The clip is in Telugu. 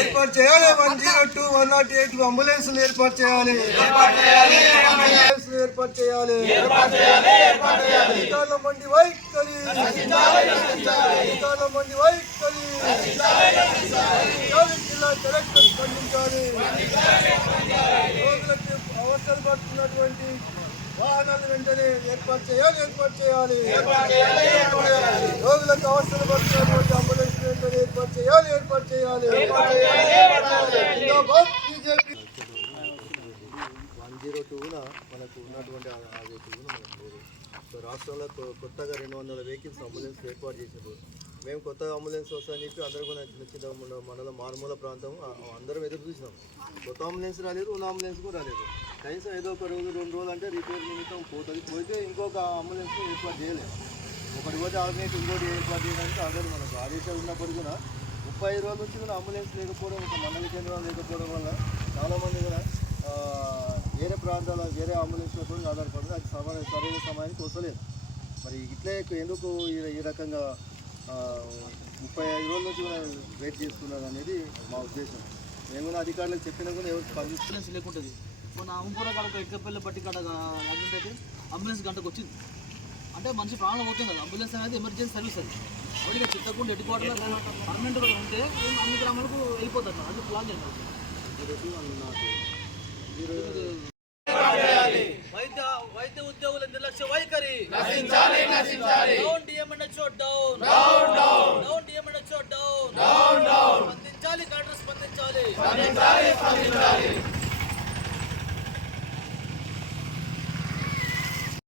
ఏర్పాటు చేయాలి. One zero two one nought eight ambulance ఏర్పాటు చేయాలి. అంబులెన్స్ ఏర్పాటు చేయాలి. అధికారుల మండి వైఖరి. అధికారుల మండి వైఖరి. జోగి జిల్లా కలెక్టర్ స్పందించాలి. రోజులకి అవసరం పడుతున్నటువంటి వాహనాలు వెంటనే ఏర్పాటు చేయాలి ఏర్పాటు చేయాలి. రోజులకు అవసరం పడుతున్నటువంటి ఏర్పాటు చేయాలి ఏర్పాటు చేయాలి జిందాబాద్ బీజేపీ. వన్ జీరో టూన మనకు ఉన్నటువంటి ఆ వెహికల్ మనకు లేదు సో రాష్ట్రంలో కొ- కొత్తగా రెండు వందల వెహికల్స్ అంబులెన్స్ ఏర్పాటు చేసారు మేము కొత్త అంబులెన్స్ వస్తాయని చెప్పి అందరూ కూడా చిన్న చిన్న మండలం మారుమూల ప్రాంతం అందరం ఎదురు చూసినాం. కొత్త అంబులెన్స్ రాలేదు ఉన్న అంబులెన్స్ కూడా రాలేదు. కనీసం ఏదో ఒక రోజు రెండు రోజులు అంటే రిపేర్ నిమిత్తం పోతుంది. పోతే ఇంకొక అంబులెన్స్ ఏర్పాటు చేయలేదు. ఒకటి పోతే ఆల్టర్నేట్ ఇంకోటి ఏర్పాటు చేయడానికి ఆల్రెడీ మనకు. ఆదేశాలు ఉన్నప్పటికీ కూడా ముప్పై ఐదు రోజుల నుంచి కూడా అంబులెన్స్ లేకపోవడం ఒక మండల కేంద్రం లేకపోవడం వల్ల చాలామంది కూడా వేరే ప్రాంతాల వేరే అంబులెన్స్లో కూడా ఆధారపడదు అది సమయ సరైన సమయానికి వస్తలేదు. మరి ఇట్లే ఎందుకు ఈ- రకంగా ముప్పై ఐదు రోజుల నుంచి కూడా వెయిట్ చేస్తున్నారు అనేది మా ఉద్దేశం. మేము కూడా అధికారులకు చెప్పినా కూడా ఎవరు స్పందిస్తున్నారు లేకుంటుంది. మొన్న అమ్మపూర కాడ ఒక ఎక్కపల్లి బట్టి కాడ యాక్సిడెంట్ అయితే అంబులెన్స్ గంటకు వచ్చింది. అంటే మనిషి ప్రాణం పోతుంది కదా. అంబులెన్స్ అనేది ఎమర్జెన్సీ సర్వీస్ అది. కాబట్టి ఇక చిత్తకుండా హెడ్ క్వార్టర్లో పర్మనెంట్ కూడా ఉంటే అన్ని గ్రామాలకు వెళ్ళిపోతారు అది ప్లాన్ చేస్తారు వైద్య వైద్య ఉద్యోగుల నిర్లక్ష్య వైఖరి. Down DMNHO down down DMNHO down స్పందించాలి కలెక్టర్ స్పందించాలి.